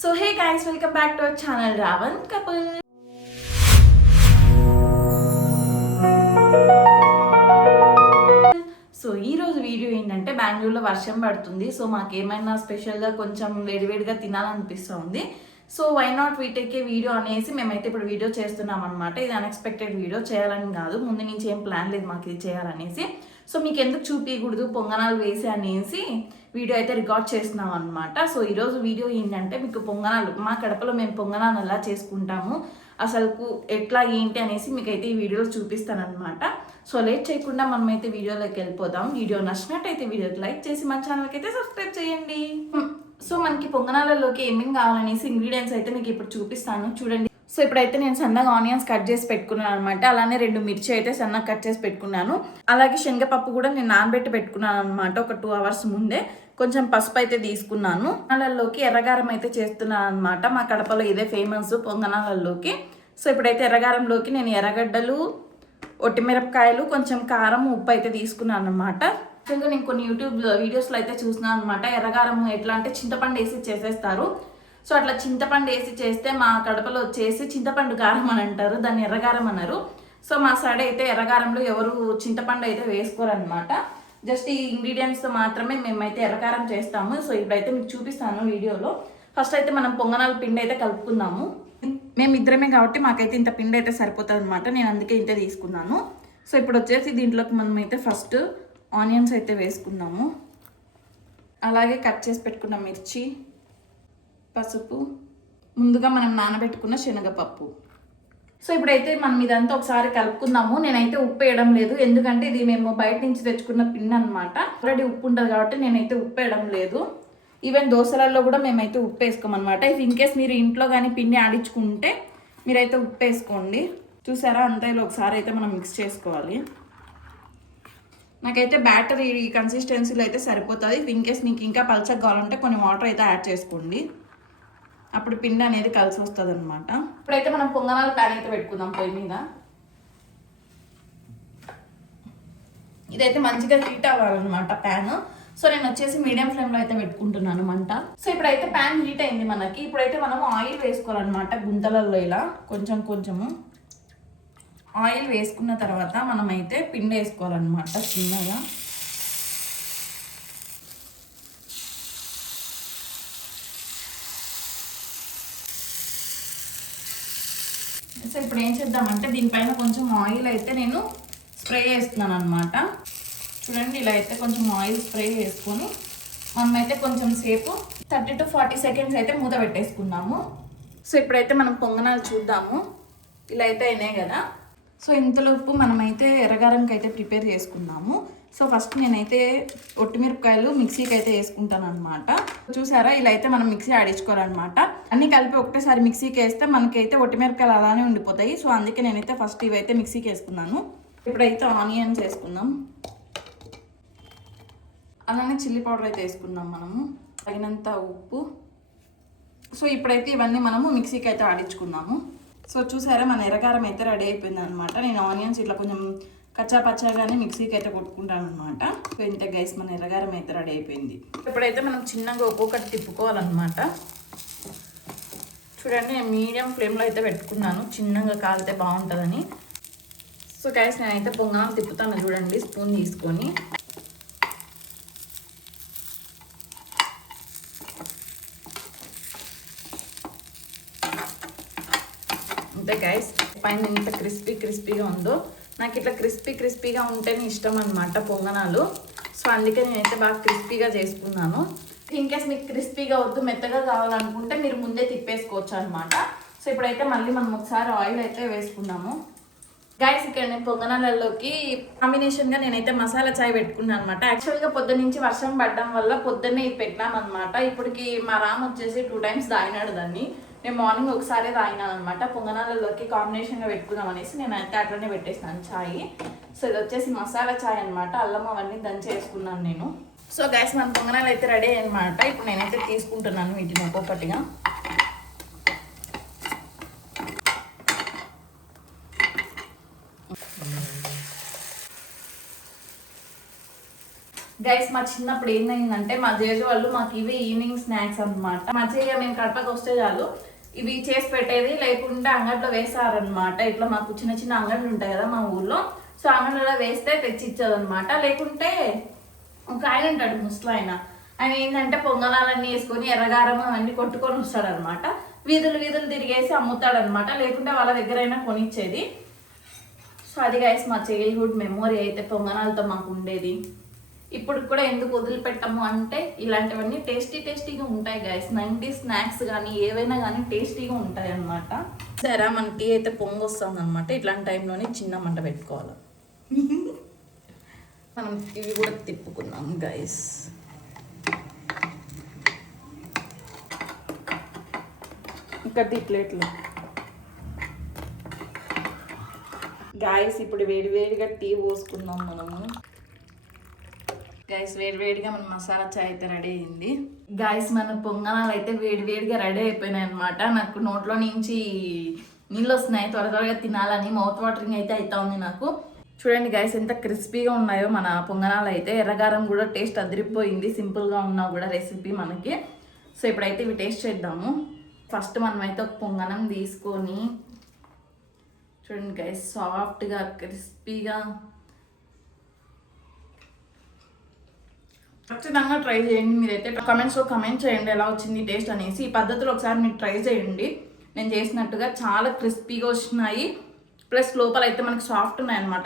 So hey guys, welcome back to our channel Ravan Couple. So ఈ రోజు video ఏంటంటే బెంగళూరులో వర్షం పడుతుంది. సో మాకేమైనా స్పెషల్గా కొంచెం వేడివేడిగా తినాలనిపిస్తుంది. సో వై నాట్ వీటేకే వీడియో అనేసి మేమైతే ఇప్పుడు వీడియో చేస్తున్నాం అనమాట. ఇది అన్ఎక్స్పెక్టెడ్ వీడియో, చేయాలని కాదు, ముందు నుంచి ఏం ప్లాన్ లేదు మాకు ఇది చేయాలనేసి. సో మీకు ఎందుకు చూపించకూడదు పొంగనాలు వేసి అనేసి వీడియో అయితే రికార్డ్ చేస్తున్నాం అనమాట. సో ఈరోజు వీడియో ఏంటంటే మీకు పొంగనాలు, మా కడపలో మేము పొంగనాలు ఎలా చేసుకుంటాము, అసలుకు ఎట్లా ఏంటి అనేసి మీకు అయితే ఈ వీడియోలో చూపిస్తాను అనమాట. సో లేట్ చేయకుండా మనమైతే వీడియోలోకి వెళ్ళిపోదాం. వీడియో నచ్చినట్టయితే వీడియోకి లైక్ చేసి మన ఛానల్కి అయితే సబ్స్క్రైబ్ చేయండి. సో మనకి పొంగనాలలోకి ఏమేమి కావాలనేసి ఇంగ్రీడియంట్స్ అయితే మీకు ఇప్పుడు చూపిస్తాను చూడండి. సో ఇప్పుడైతే నేను సన్నగా ఆనియన్స్ కట్ చేసి పెట్టుకున్నాను అనమాట. అలానే 2 మిర్చి అయితే సన్నగా కట్ చేసి పెట్టుకున్నాను. అలాగే శనగపప్పు కూడా నేను నానబెట్టి పెట్టుకున్నాను అనమాట ఒక 2 అవర్స్ ముందే. కొంచెం పసుపు అయితే తీసుకున్నాను. పొంగనాలలోకి ఎర్రగారం అయితే చేస్తున్నాను అనమాట. మా కడపలో ఇదే ఫేమస్ పొంగనాలలోకి. సో ఇప్పుడైతే ఎర్రగారంలోకి నేను ఎర్రగడ్డలు, ఒట్టిమిరపకాయలు, కొంచెం కారం, ఉప్పు అయితే తీసుకున్నాను అనమాట. యాక్చువల్గా నేను కొన్ని యూట్యూబ్ వీడియోస్లో అయితే చూసినాను అనమాట. ఎర్రగారం ఎట్లా అంటే చింతపండు వేసి చేసేస్తారు. సో అట్లా చింతపండు వేసి చేస్తే మా కడపలో వచ్చేసి చింతపండు కారం అని అంటారు, దాన్ని ఎర్రగారం అన్నారు. సో మా సైడ్ అయితే ఎర్రగారంలో ఎవరు చింతపండు అయితే వేసుకోరనమాట. జస్ట్ ఈ ఇంగ్రీడియంట్స్తో మాత్రమే మేమైతే ఎర్రగారం చేస్తాము. సో ఇప్పుడైతే మీకు చూపిస్తాను వీడియోలో. ఫస్ట్ అయితే మనం పొంగనాల పిండి అయితే కలుపుకుందాము. మేము ఇద్దరమే కాబట్టి మాకైతే ఇంత పిండి అయితే సరిపోతుంది అనమాట. నేను అందుకే ఇంత తీసుకున్నాను. సో ఇప్పుడు వచ్చేసి దీంట్లోకి మనం అయితే ఫస్ట్ ఆనియన్స్ అయితే వేసుకుందాము. అలాగే కట్ చేసి పెట్టుకున్న మిర్చి, పసుపు, ముందుగా మనం నానబెట్టుకున్న శనగపప్పు. సో ఇప్పుడైతే మనం ఇదంతా ఒకసారి కలుపుకుందాము. నేనైతే ఉప్పు వేయడం లేదు, ఎందుకంటే ఇది మేము బయట నుంచి తెచ్చుకున్న పిండి అనమాట. ఆల్రెడీ ఉప్పు ఉంటుంది కాబట్టి నేనైతే ఉప్పు వేయడం లేదు. ఈవెన్ దోశలలో కూడా మేమైతే ఉప్పు వేసుకోమన్నమాట. ఇఫ్ ఇన్కేస్ మీరు ఇంట్లో కానీ పిండి ఆడించుకుంటే మీరైతే ఉప్పు వేసుకోండి. చూసారా, అంతా ఇలా ఒకసారి అయితే మనం మిక్స్ చేసుకోవాలి. నాకైతే బ్యాటర్ ఈ కన్సిస్టెన్సీలో అయితే సరిపోతుంది. ఇఫ్ ఇన్కేస్ మీకు ఇంకా పల్చగా కావాలంటే కొన్ని వాటర్ అయితే యాడ్ చేసుకోండి, అప్పుడు పిండి అనేది కలిసి వస్తుంది అనమాట. ఇప్పుడైతే మనం పొంగనాల ప్యాన్ అయితే పెట్టుకుందాం పొయ్యి మీద. ఇదైతే మంచిగా హీట్ అవ్వాలన్నమాట ప్యాన్. సో నేను వచ్చేసి మీడియం ఫ్లేమ్లో అయితే పెట్టుకుంటున్నాను మంట. సో ఇప్పుడైతే ప్యాన్ హీట్ అయింది మనకి. ఇప్పుడైతే మనం ఆయిల్ వేసుకోవాలన్నమాట. గుంతలలో ఇలా కొంచెం కొంచెము ఆయిల్ వేసుకున్న తర్వాత మనమైతే పిండి వేసుకోవాలన్నమాట చిన్నగా. సో ఇప్పుడు ఏం చేద్దామంటే దీనిపైన కొంచెం ఆయిల్ అయితే నేను స్ప్రే చేస్తున్నాను అనమాట. చూడండి, ఇలా అయితే కొంచెం ఆయిల్ స్ప్రే చేసుకొని మనమైతే కొంచెం సేపు 30 to 40 seconds అయితే మూత పెట్టేసుకున్నాము. సో ఇప్పుడైతే మనం పొంగనాలు చూద్దాము. ఇలా అయితే అయినాయి కదా. సో ఇంతలోపు మనమైతే ఎర్రగారంకి అయితే ప్రిపేర్ చేసుకుందాము. సో ఫస్ట్ నేనైతే ఒట్టిమిరపకాయలు మిక్సీకి అయితే వేసుకుంటాను అనమాట. చూసారా, ఇలా అయితే మనం మిక్సీ ఆడించుకోవాలన్నమాట. అన్నీ కలిపి ఒకటేసారి మిక్సీకి వేస్తే మనకైతే ఒట్టిమిరపకాయలు అలానే ఉండిపోతాయి. సో అందుకే నేనైతే ఫస్ట్ ఇవైతే మిక్సీకి వేసుకున్నాను. ఇప్పుడైతే ఆనియన్స్ వేసుకుందాం. అలానే చిల్లీ పౌడర్ అయితే వేసుకుందాం మనము, తగినంత ఉప్పు. సో ఇప్పుడైతే ఇవన్నీ మనము మిక్సీకి అయితే ఆడించుకుందాము. సో చూసారా, మన ఎర్రగారం అయితే రెడీ అయిపోయింది అనమాట. నేను ఆనియన్స్ ఇట్లా కొంచెం కచ్చా పచ్చాగానే మిక్సీకి అయితే కొట్టుకుంటాను అనమాట. సో ఇంత గైస్, మన ఎర్రగారం అయితే రెడీ అయిపోయింది. ఇప్పుడైతే మనం చిన్నగా ఒక్కొక్కటి తిప్పుకోవాలన్నమాట. చూడండి, నేను మీడియం ఫ్లేమ్లో అయితే పెట్టుకున్నాను, చిన్నగా కాలితే బాగుంటుందని. సో గైస్, నేనైతే పొంగనాలు తిప్పుతాను చూడండి, స్పూన్ తీసుకొని. అంతే గైస్, పైన ఎంత క్రిస్పీగా ఉందో. నాకు ఇట్లా క్రిస్పీగా ఉంటేనే ఇష్టం అనమాట పొంగనాలు. సో అందుకే నేనైతే బాగా క్రిస్పీగా చేసుకున్నాను. ఇన్కేస్ మీకు క్రిస్పీగా వద్దు, మెత్తగా కావాలనుకుంటే మీరు ముందే తిప్పేసుకోవచ్చు అనమాట. సో ఇప్పుడైతే మళ్ళీ మనం ఒకసారి ఆయిల్ అయితే వేసుకున్నాము. గైస్, ఇక్కడ నేను పొంగనాలలోకి కాంబినేషన్గా నేనైతే మసాలా చాయ్ పెట్టుకున్నాను అనమాట. యాక్చువల్గా పొద్దున్నుంచి వర్షం పడడం వల్ల పొద్దున్నే ఇది పెట్టినాం అనమాట. ఇప్పటికి మా రామ్ వచ్చేసి 2 times తాగినాడు దాన్ని. నేను మార్నింగ్ ఒకసారి తాగినాను అనమాట. పొంగనాలలోకి కాంబినేషన్గా పెట్టుకుందాం అనేసి నేను అయితే అట్లనే పెట్టేసినాను ఛాయ్. సో ఇది వచ్చేసి మసాలా ఛాయ్ అనమాట. అల్లం అవన్నీ దంచి వేసుకున్నాను నేను. సో గైస్, మన పొంగనాలు అయితే రెడీ అనమాట. ఇప్పుడు నేనైతే తీసుకుంటున్నాను వీటిని ఒక్కొక్కటిగా. గైస్ మా చిన్నప్పుడు ఏంటంటే మా జేజు వాళ్ళు మాకు ఇవి ఈవినింగ్ స్నాక్స్ అనమాట. మా చెయ్య మేము కడపకి వస్తే చాలు ఇవి చేసి పెట్టేది, లేకుంటే అంగట్లో వేస్తారనమాట. ఇట్లా మాకు చిన్న చిన్న అంగళ్ళు ఉంటాయి కదా మా ఊర్లో, సో అంగళ్ళలో వేస్తే తెచ్చి ఇచ్చేదనమాట. లేకుంటే ఒక ఆయన ఉంటాడు ముసలాయన, ఆయన ఏంటంటే పొంగనాలన్నీ వేసుకొని ఎర్రగారం అవన్నీ కొట్టుకొని వస్తాడనమాట. వీధులు వీధులు తిరిగేసి అమ్ముతాడనమాట, లేకుంటే వాళ్ళ దగ్గర అయినా కొనిచ్చేది. సో అది గైస్ మా చైల్డ్హుడ్ మెమొరీ అయితే పొంగనాలతో మాకు ఉండేది. ఇప్పుడు కూడా ఎందుకు వదిలిపెట్టము అంటే ఇలాంటివన్నీ టేస్టీగా ఉంటాయి గైస్. 90s స్నాక్స్ కానీ ఏవైనా కానీ టేస్టీగా ఉంటాయి అనమాట. సరే మన టీ అయితే పొంగు వస్తుంది అనమాట. ఇట్లాంటి టైంలోనే చిన్న మంట పెట్టుకోవాలి. మనం ఇవి కూడా తిప్పుకున్నాం గైస్. ఇంకా టీ ప్లేట్లు గాయస్. ఇప్పుడు వేడివేడిగా టీ పోసుకుందాం మనము. గాయస్ వేడివేడిగా మన మసాలా చాయ్ అయితే రెడీ అయింది. గాయస్ మన పొంగనాలు అయితే వేడివేడిగా రెడీ అయిపోయినాయి అనమాట. నాకు నోట్లో నుంచి నీళ్ళు వస్తున్నాయి, త్వరగా తినాలని మౌత్ వాటరింగ్ అయితే అవుతా ఉంది నాకు. చూడండి గాయస్ ఎంత క్రిస్పీగా ఉన్నాయో మన పొంగనాలు అయితే. ఎర్రగారం కూడా టేస్ట్ అదిరిపోయింది, సింపుల్గా ఉన్నా కూడా రెసిపీ మనకి. సో ఇప్పుడైతే ఇవి టేస్ట్ చేద్దాము. ఫస్ట్ మనమైతే ఒక పొంగనం తీసుకొని చూడండి గైస్, సాఫ్ట్గా క్రిస్పీగా. ఖచ్చితంగా ట్రై చేయండి మీరైతే. కామెంట్స్లో కమెంట్ చేయండి ఎలా వచ్చింది టేస్ట్ అనేసి. ఈ పద్ధతిలో ఒకసారి మీరు ట్రై చేయండి. నేను చేసినట్టుగా చాలా క్రిస్పీగా వచ్చినాయి, ప్లస్ లోపల అయితే మనకి సాఫ్ట్ ఉన్నాయి అనమాట.